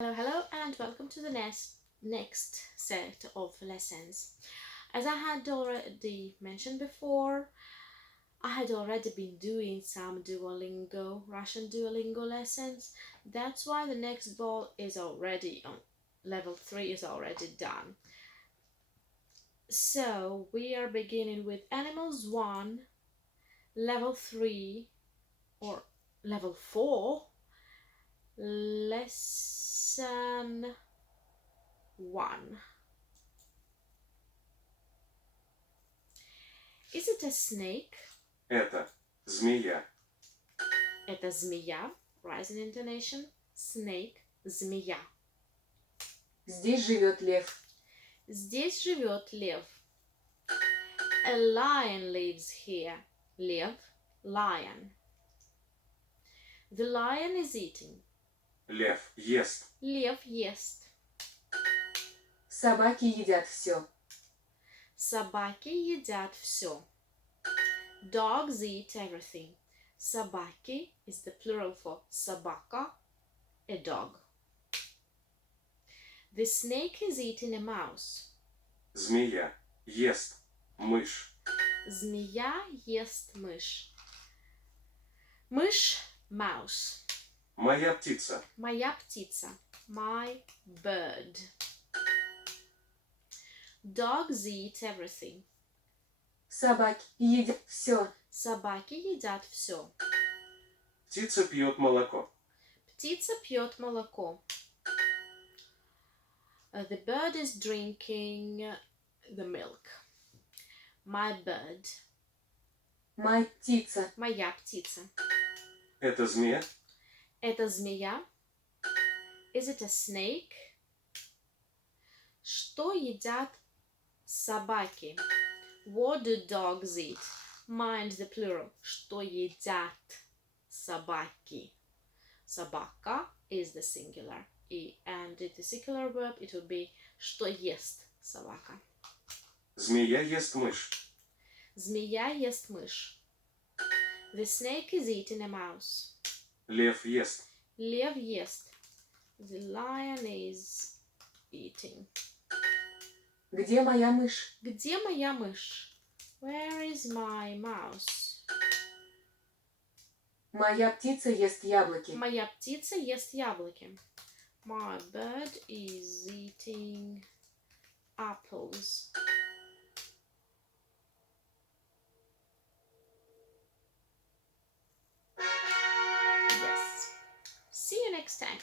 Hello, and welcome to the next set of lessons. As I had already mentioned before, I had already been doing some Russian Duolingo lessons. That's why the next ball is already on level 3 is already done. So we are beginning with animals 1, level 3 or level 4, lesson 1. Is it a snake? Это змея. Это змея. Rise in intonation. Snake. Змея. Здесь живет лев. Здесь живет лев. A lion lives here. Лев. Lion. The lion is eating. Лев ест. Лев ест. Собаки едят все. Собаки едят все. Dogs eat everything. Собаки is the plural for собака, a dog. The snake is eating a mouse. Змея ест мышь. Змея ест мышь. Мышь – mouse. Моя птица. Моя птица. My bird. Dogs eat everything. Собаки едят все. Собаки едят все. Птица пьет молоко. Птица пьет молоко. The bird is drinking the milk. My bird. Моя птица. Моя птица. Это змея. Это змея. Is it a snake? Что едят собаки? What do dogs eat? Mind the plural. Что едят собаки? Собака is the singular. And if the singular verb, it would be что ест собака. Змея ест мышь. Змея ест мышь. The snake is eating a mouse. Лев ест. Лев ест. The lion is eating. Где моя мышь? Где моя мышь? Where is my mouse? Моя птица ест яблоки. Моя птица ест яблоки. My bird is eating apples. Yes. See you next time.